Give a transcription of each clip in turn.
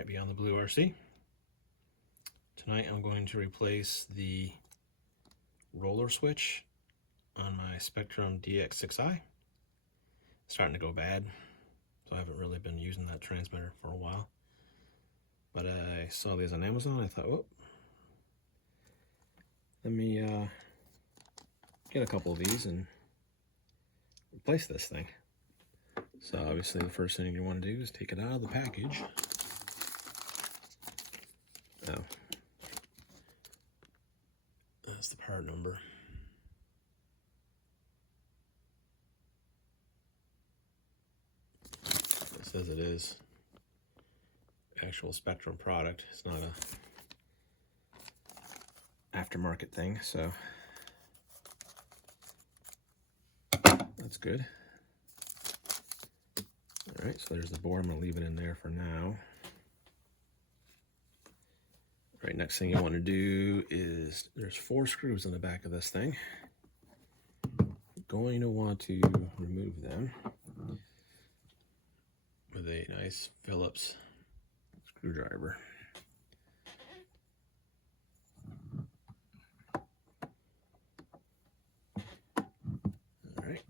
Alright, Beyond the Blue RC. Tonight I'm going to replace the roller switch on my Spektrum Dx6i. It's starting to go bad, so I haven't really been using that transmitter for a while. But I saw these on Amazon. I thought, oh, let me get a couple of these and replace this thing. So obviously the first thing you want to do is take it out of the package. Oh, that's the part number. It says it is actual Spektrum product. It's not a aftermarket thing, so that's good. All right, so there's the board. I'm gonna leave it in there for now. All right, next thing you want to do is there's 4 screws in the back of this thing. You're going to want to remove them with a nice Phillips screwdriver. All right.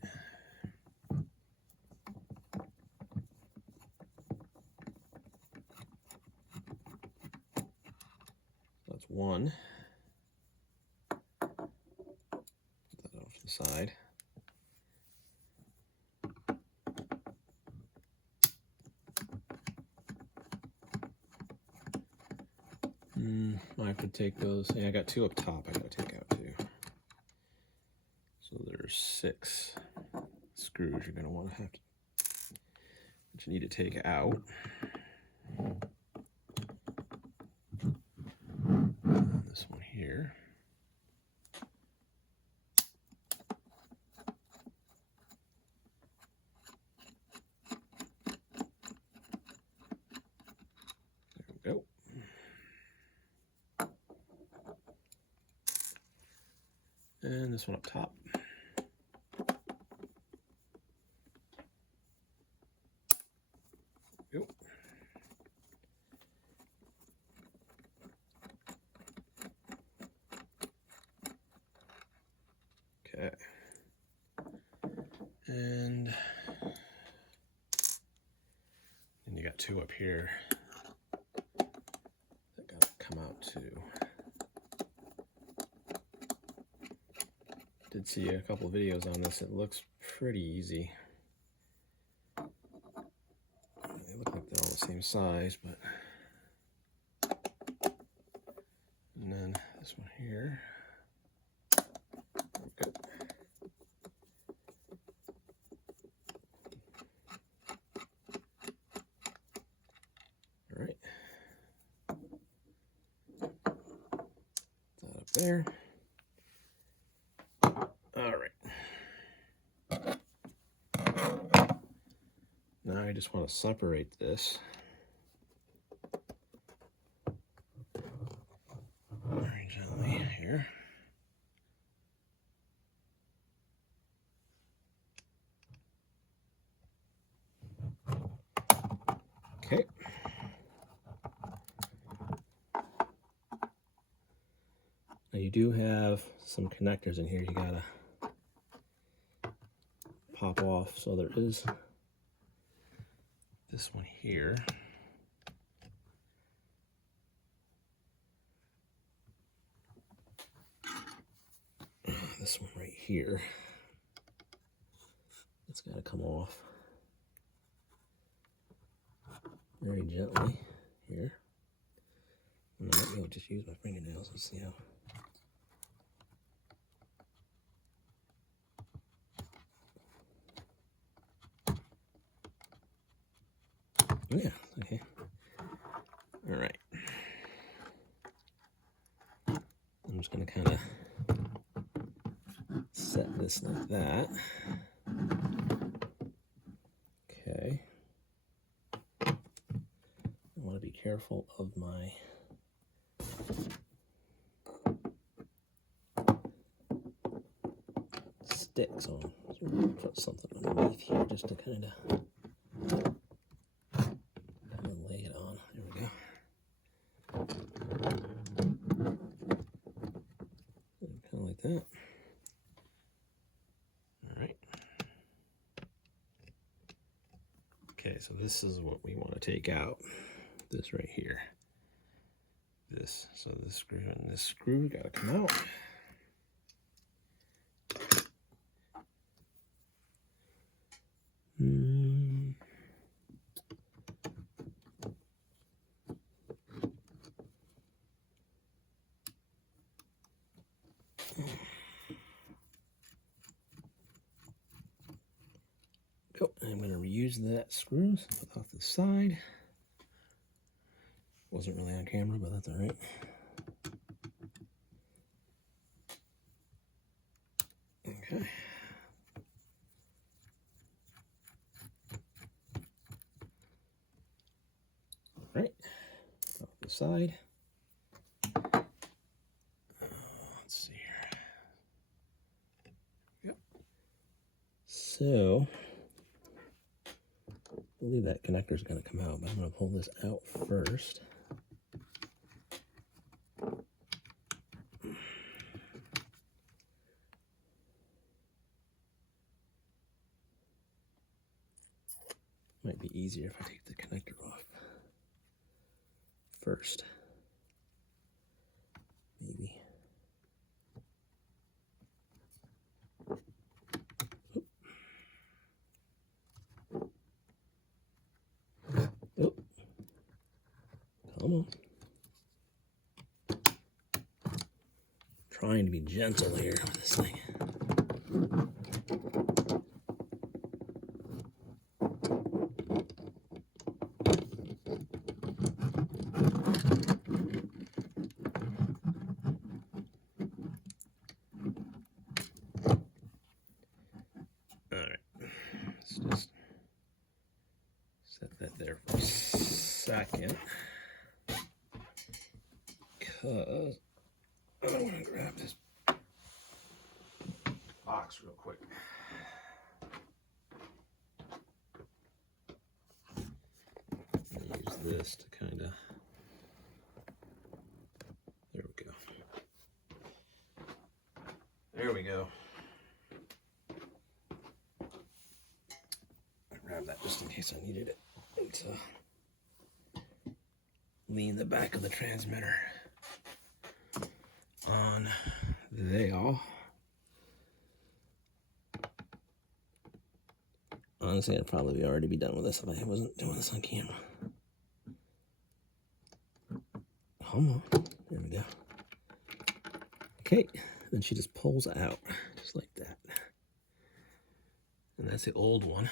That's one. Put that off to the side. I have to take those. Yeah, I got 2 up top. I gotta take out 2. So there's 6 screws you're gonna want to have to, that you need to take out. And this one here. There we go. And this one up top. Yep. Okay. And then you got 2 up here that gotta come out too. Did see a couple of videos on this. It looks pretty easy. They look like they're all the same size, but and then this one here. There we go. All right. Put that up there. All right. Now I just want to separate this. Very gently here. Okay. Now you do have some connectors in here you gotta pop off. So there is this one here. This one right here. It's got to come off very gently here. And I might be able to just use my fingernails and see how. Yeah, okay. All right. I'm just going to kind of set this like that. Okay. I want to be careful of my sticks on. So I'm going to put something underneath here just to kind of lay it on. There we go. like that. All right. Okay, so this is what we want to take out. This right here. This. So this screw and this screw got to come out. Go. I'm going to reuse that screw off the side. Wasn't really on camera, but that's all right. Okay. All right. Off the side. Let's see here. Yep. So, I believe that connector is going to come out, but I'm going to pull this out first. Might be easier if I take the connector off first. Maybe. Oh. Come on. Trying to be gentle here with this thing. Let's just set that there for a second, because I want to grab this box real quick. Use this to kind of, there we go. There we go. Grab that just in case I needed it to lean the back of the transmitter on there. Honestly, I'd probably already be done with this if I wasn't doing this on camera. Come on, there we go. Okay, then she just pulls out, just like that. And that's the old one.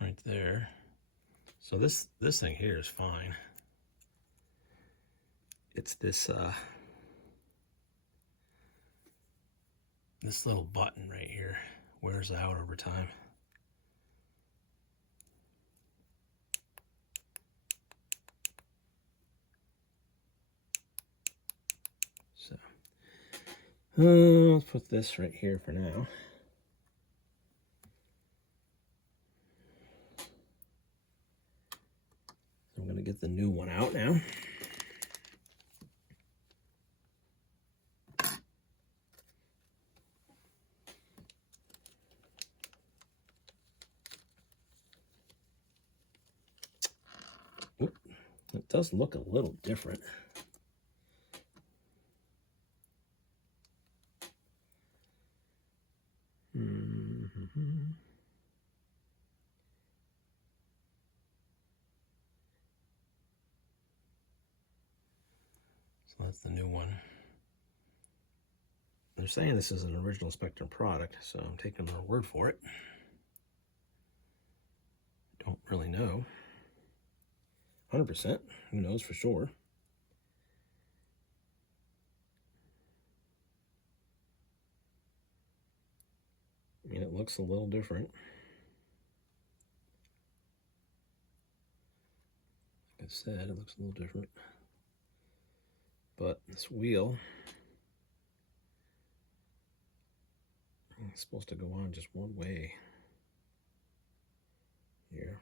Right there. So this thing here is fine. It's this this little button right here wears out over time. So let's put this right here for now. I'm going to get the new one out now. Oop, it does look a little different. So that's the new one. They're saying this is an original Spektrum product, so I'm taking their word for it. Don't really know. 100%, who knows for sure. I mean, it looks a little different. Like I said, it looks a little different. But this wheel is supposed to go on just one way here.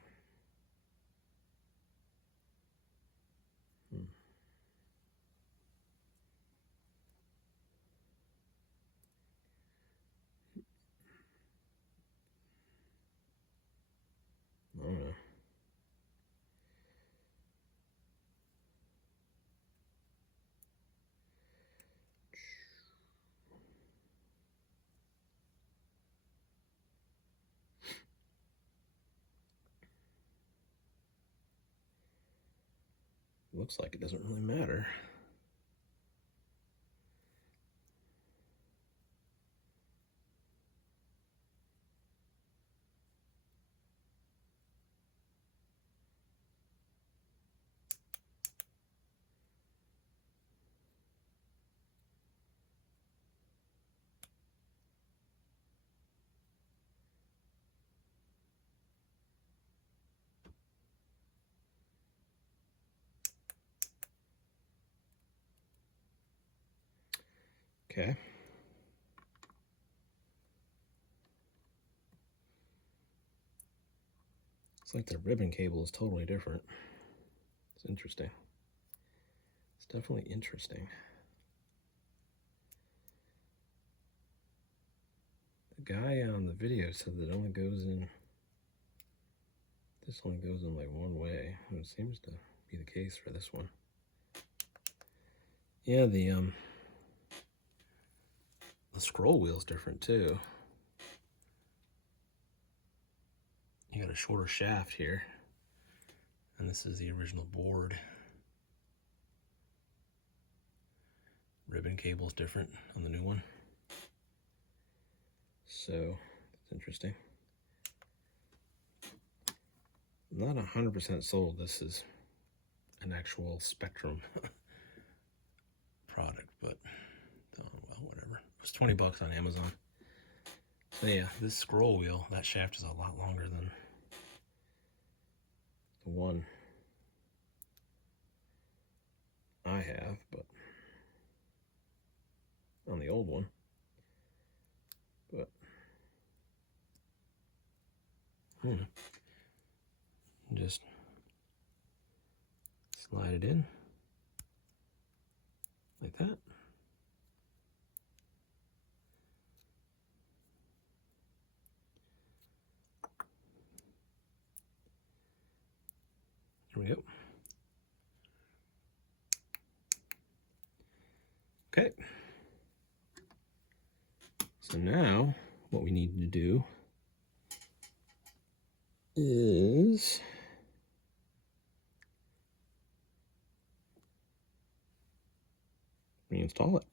looks like it doesn't really matter. Okay. It's like the ribbon cable is totally different. It's interesting. It's definitely interesting. The guy on the video said that it only goes in, this only goes in like one way, and it seems to be the case for this one. Yeah, the scroll wheel's different too. You got a shorter shaft here, and this is the original board. Ribbon cable's different on the new one. So, it's interesting. I'm not 100% sold this is an actual Spektrum product, but well, whatever. It was 20 bucks on Amazon. So yeah, this scroll wheel, that shaft is a lot longer than the one I have, but on the old one. But just slide it in like that. Here we go. Okay. So now what we need to do is reinstall it.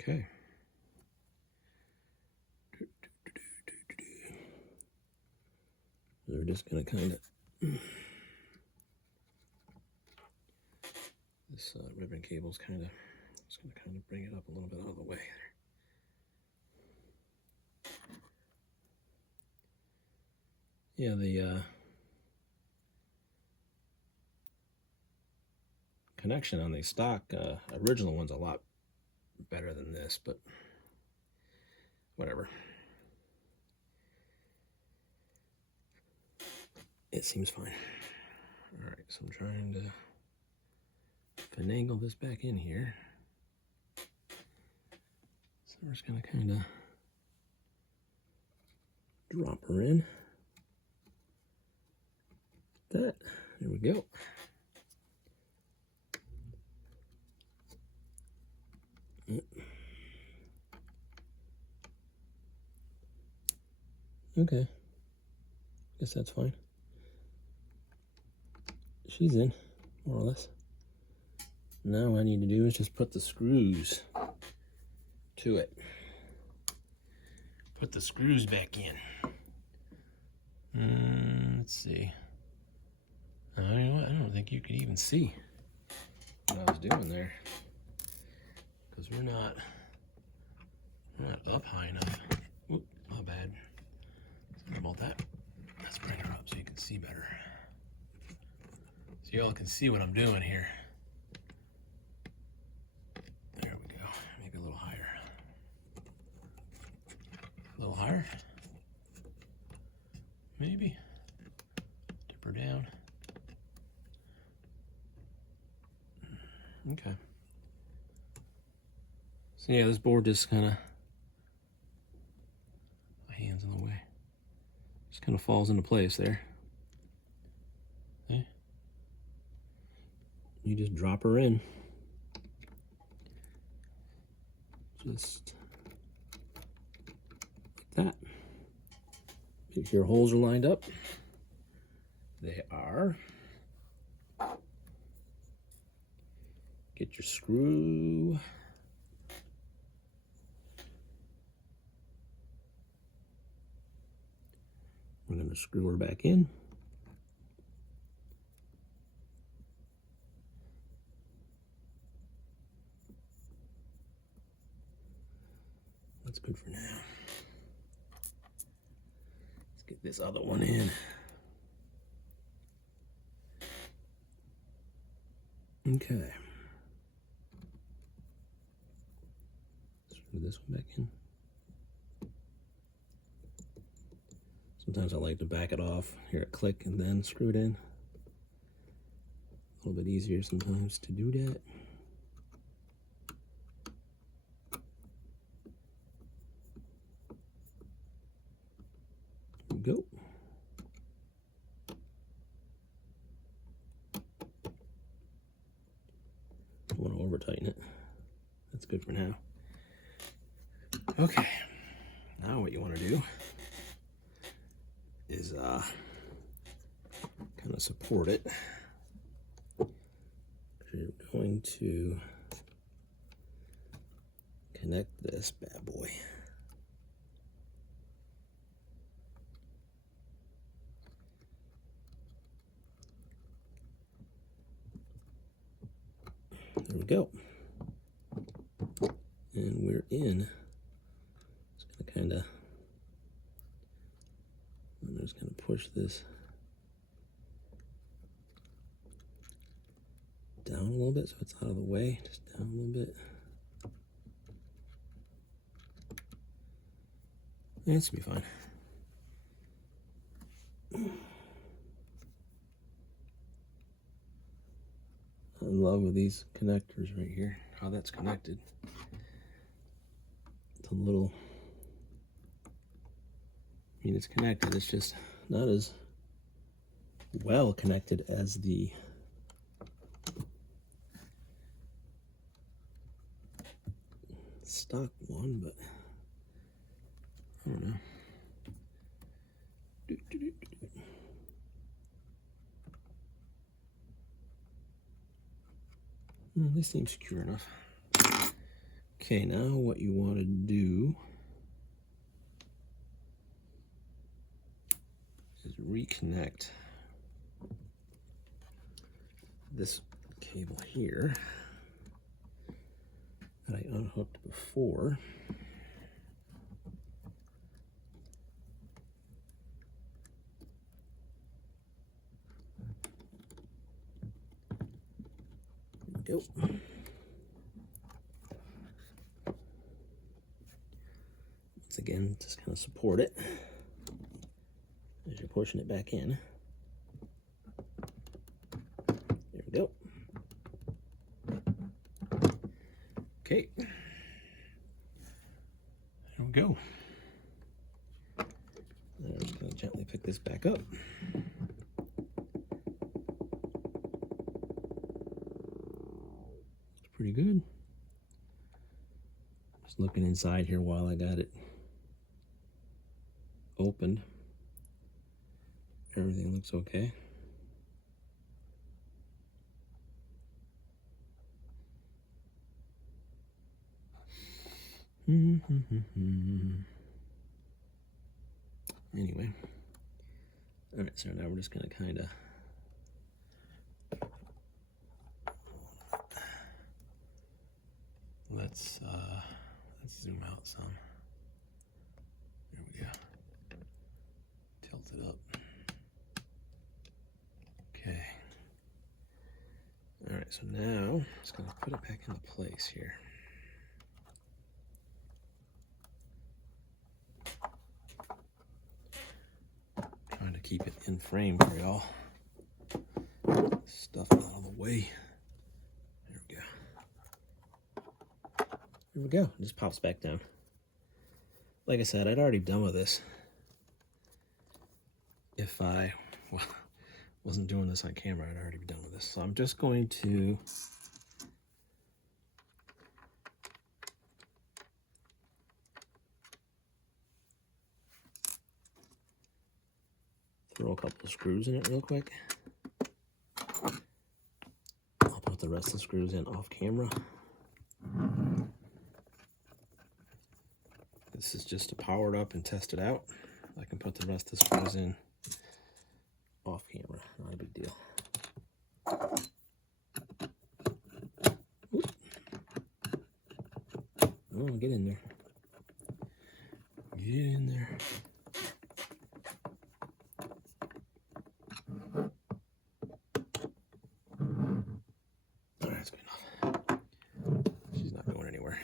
Okay. We're just going to kind of, this ribbon cable's kind of, just going to kind of bring it up a little bit out of the way there. Yeah, the connection on the stock original one's a lot better than this, but whatever. It seems fine. All right, so I'm trying to finagle this back in here. So we're just gonna kind of drop her in. That, there we go. Okay, guess that's fine. She's in, more or less. Now what I need to do is just put the screws to it. Put the screws back in. Let's see. You know what? I don't think you could even see what I was doing there, because we're not up high enough. Oop, my bad. Sorry about that. Let's bring her up so you can see better. So y'all can see what I'm doing here. There we go. Maybe a little higher. A little higher. Maybe. Dip her down. Okay. So yeah, this board just kind of, my hand's in the way, just kind of falls into place there. Okay. You just drop her in. Just like that. Make sure your holes are lined up. they are. Get your screw. We're going to screw her back in. That's good for now. Let's get this other one in. Okay. Screw this one back in. Sometimes I like to back it off, hear it click, and then screw it in. A little bit easier sometimes to do that. There we go. I want to over tighten it. That's good for now. Okay, now what you want to do is kind of support it. You're going to connect this bad boy. There we go. And we're in. Just gonna I'm just gonna push this down a little bit so it's out of the way. Just down a little bit. Yeah, it should be fine. I'm in love with these connectors right here, how that's connected. It's a little, I mean, it's connected, it's just not as well connected as the stock one, but I don't know. This seems secure enough. Okay, now what you want to do is reconnect this cable here that I unhooked before. There we go. Once again, just kind of support it as you're pushing it back in. There we go. Okay. There we go. I'm just going to gently pick this back up. It's pretty good. Just looking inside here while I got it opened. Everything looks okay. Anyway, all right, so now we're just gonna kind of let's zoom out some. There we go. Tilt it up. Okay. All right, so now I'm just gonna put it back into place here. Trying to keep it in frame for y'all. Stuff out of the way. There we go. There we go. It just pops back down. Like I said, I'd already done with this if I wasn't doing this on camera. I'd already be done with this. So I'm just going to throw a couple of screws in it real quick. I'll put the rest of the screws in off camera. This is just to power it up and test it out. I can put the rest of the screws in off camera, not a big deal. Oop. Oh, get in there. Get in there. All right, that's good enough. She's not going anywhere.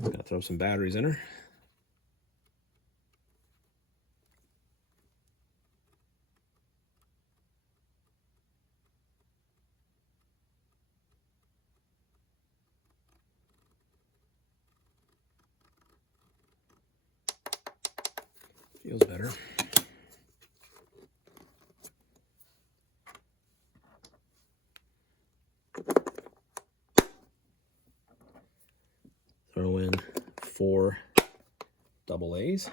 Just gotta throw some batteries in her. Feels better. Throw in 4 AA's.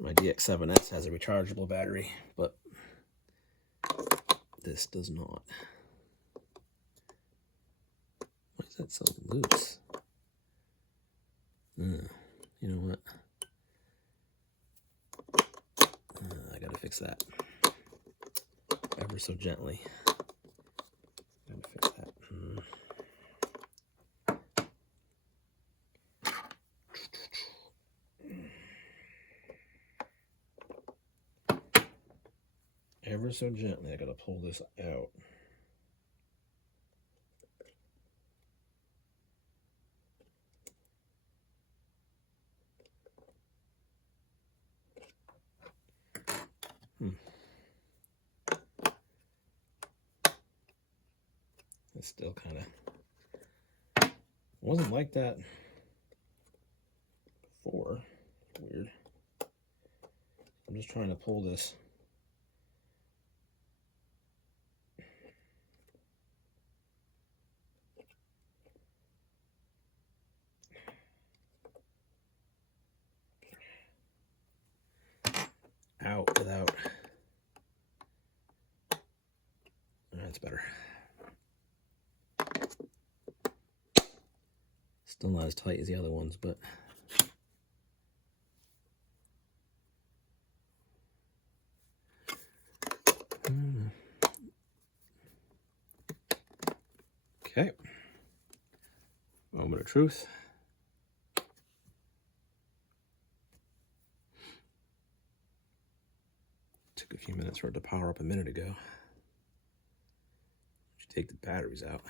My DX7S has a rechargeable battery, but this does not. Why is that so loose? You know what? I gotta fix that. Ever so gently. Gotta fix that. Ever so gently, I gotta pull this out. It's still kind of wasn't like that before. Weird. I'm just trying to pull this out without. That's better. Still not as tight as the other ones, but okay. Moment of truth. Took a few minutes for it to power up a minute ago. Should take the batteries out.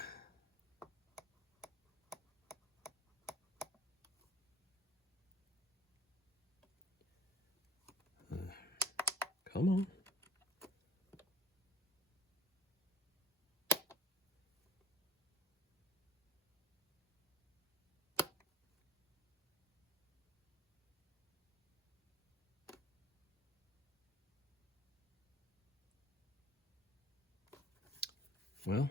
Come on. Well,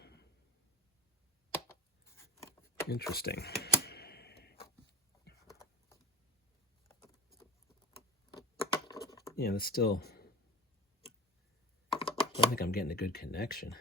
interesting. Yeah, that's still, I don't think I'm getting a good connection.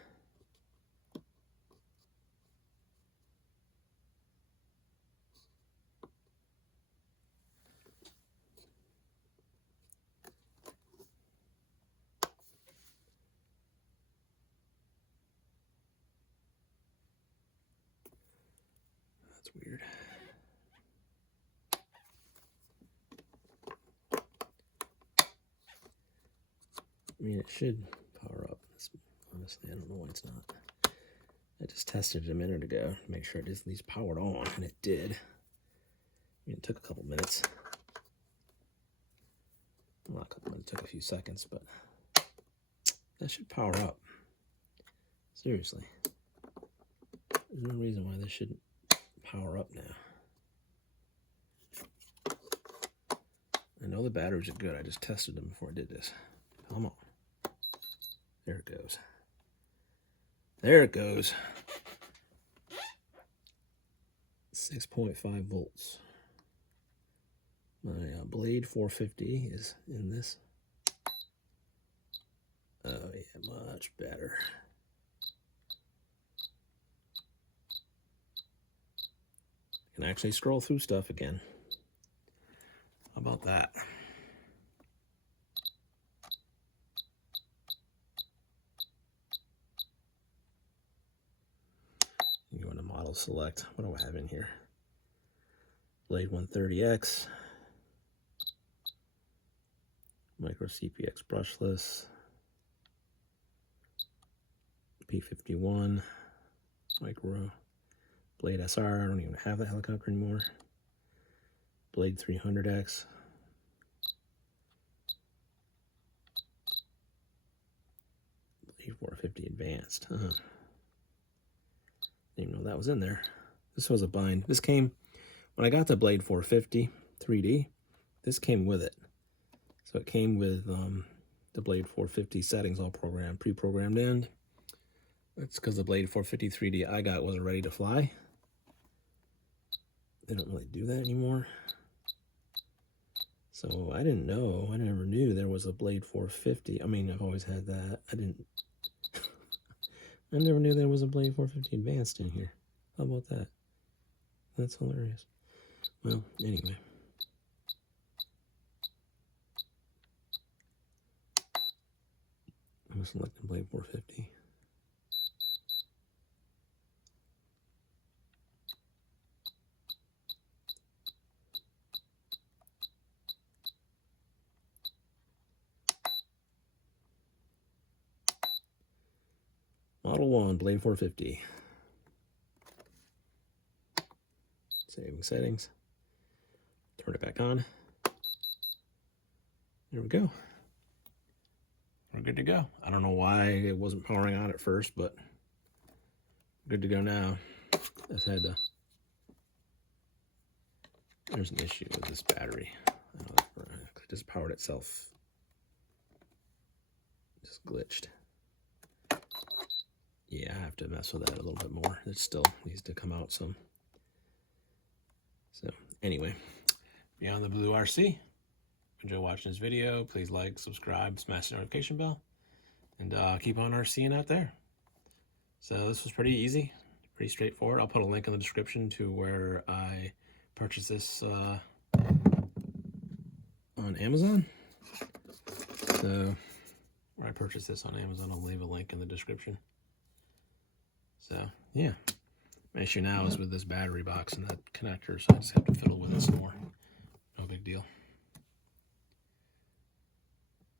That's weird. I mean, it should power up. Honestly, I don't know why it's not. I just tested it a minute ago to make sure it is at least powered on, and it did. I mean, it took a couple minutes. Well, not a couple minutes, it took a few seconds, but that should power up. Seriously. There's no reason why this shouldn't power up now. I know the batteries are good. I just tested them before I did this. Come on. There it goes. There it goes. 6.5 volts. My Blade 450 is in this. Oh yeah, much better. Can actually scroll through stuff again. How about that? You go into model select. What do I have in here? Blade 130X, Micro CPX brushless, P51, Micro, Blade SR, I don't even have that helicopter anymore, Blade 300X, Blade 450 Advanced. Didn't even know that was in there. This was a bind. This came, when I got the Blade 450 3D, this came with it. So it came with the Blade 450 settings all programmed, pre-programmed in. That's because the Blade 450 3D I got wasn't ready to fly. They don't really do that anymore. So I didn't know, I never knew there was a Blade 450. I mean, I've always had that. I never knew there was a Blade 450 Advanced in here. How about that? That's hilarious. Well, anyway. I'm selecting Blade 450. Model 1, Blade 450. Saving settings. Turn it back on. There we go. We're good to go. I don't know why it wasn't powering on at first, but good to go now. Just had to. There's an issue with this battery. It just powered itself. Just glitched. Yeah, I have to mess with that a little bit more. It still needs to come out some. So anyway, Beyond the Blue RC. Enjoy watching this video. Please like, subscribe, smash the notification bell, and keep on RCing out there. So this was pretty easy, pretty straightforward. I'll put a link in the description to where I purchased this on Amazon. So where I purchased this on Amazon, I'll leave a link in the description. So yeah, my issue now is with this battery box and that connector, so I just have to fiddle with it some more. No big deal.